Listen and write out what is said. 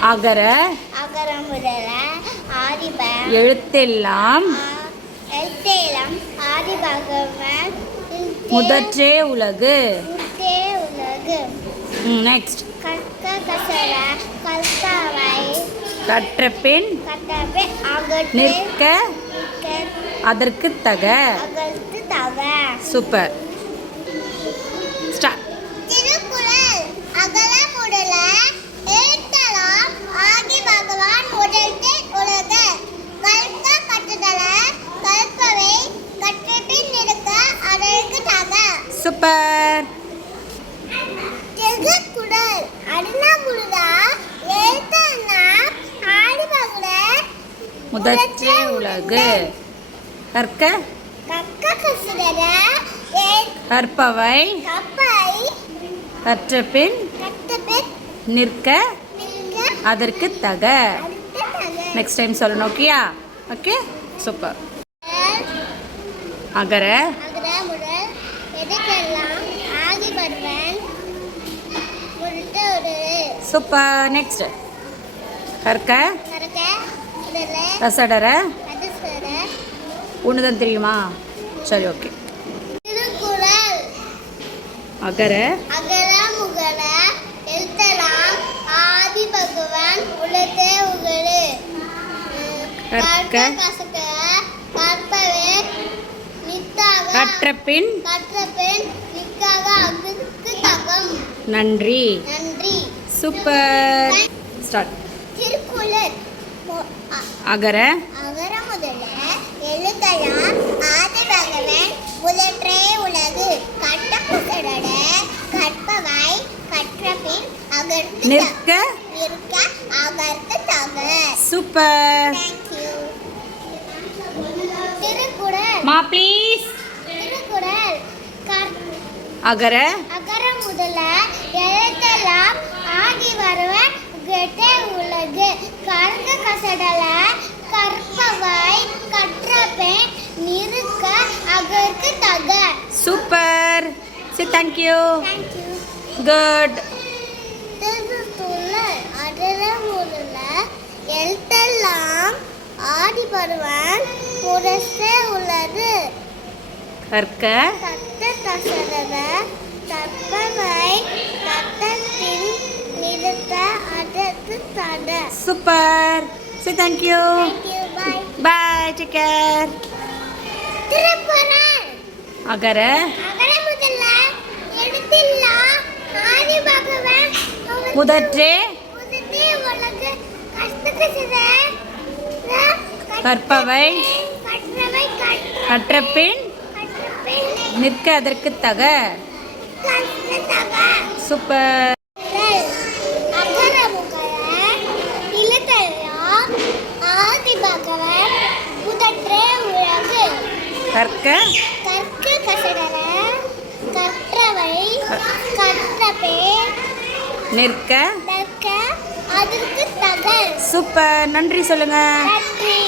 அகர எழுத்தெல்லாம் முதற்றே உலகு. நெக்ஸ்ட் கற்ற பின் நிற்க அதற்கு தக. சூப்பர் ஸ்டார்ட் திருக்குறள் அகல முதல எழுத்தலாம் ஆதி பகவான் முதல்தே உலக கற்க கட்டுதல கற்பவை கற்றபின் இருக்க அதற்கு தக சூப்பர். பகவான் முதற்றே உலகு. கற்க. கற்க கசிதர கற்பவை. கற்ற பின் நிற்க. அதற்கு தக. நெக்ஸ்ட் டைம் சொல்லணும் ஓகேயா ஓகே சூப்பர் அகர அகர முதல் எதுக்கெல்லாம் ஆகி வருவன். சூப்பர் நெக்ஸ்ட் கற்க அதிசர உன்னதான் தெரியுமா? சரி ஓகே அகர. அகர முகர எழுத்தலாம். ஆதி பகவான் உலகே உகழு கற்க. கற்பவே நித்தாக கற்ற பின் கற்ற தகம் நன்றி. நன்றி. சூப்பர். ஸ்டார்ட். திருக்குறள். அகர. அகர முதல எழுதலாம். ஆதி பகவன் முதற்றே உலகு. கட்ட புகழட கற்பவாய் கற்றபின் அகர்த்து நிற்க. இருக்க அகர்த்து தக சூப்பர். தேங்க்யூ திருக்குறள். மா ப்ளீஸ் அகர. அகர முதல எழுத்தெல்லாம் ஆகி வருவன் கெட்ட உலகு கருங்க கசடல கற்பவாய் கற்ற பெண் நிறுக்க அகற்கு தக. சூப்பர். சி தேங்க்யூ குட் அகர முதல எழுத்தெல்லாம் ஆடி வருவன். முரசே உள்ளது. கற்க. கட்ட கசடல கற்பவை கட்டத்தின் நிறுத்த அதற்கு தட super C thank you bye take care அகர. முதற்றே. கற்பவை. கற்றவை கற்ற பின் கற்றபின் நிற்க அதற்கு தக. சூப்பர் அகர முகர நிலத்தலையா ஆதி பகவன் முதற்றே உலகு கற்க? கற்க கசடர கற்றவை கற்றபே நிற்க? தற்க அதற்கு தக சூப்பர். நன்றி சொல்லுங்க. நன்றி.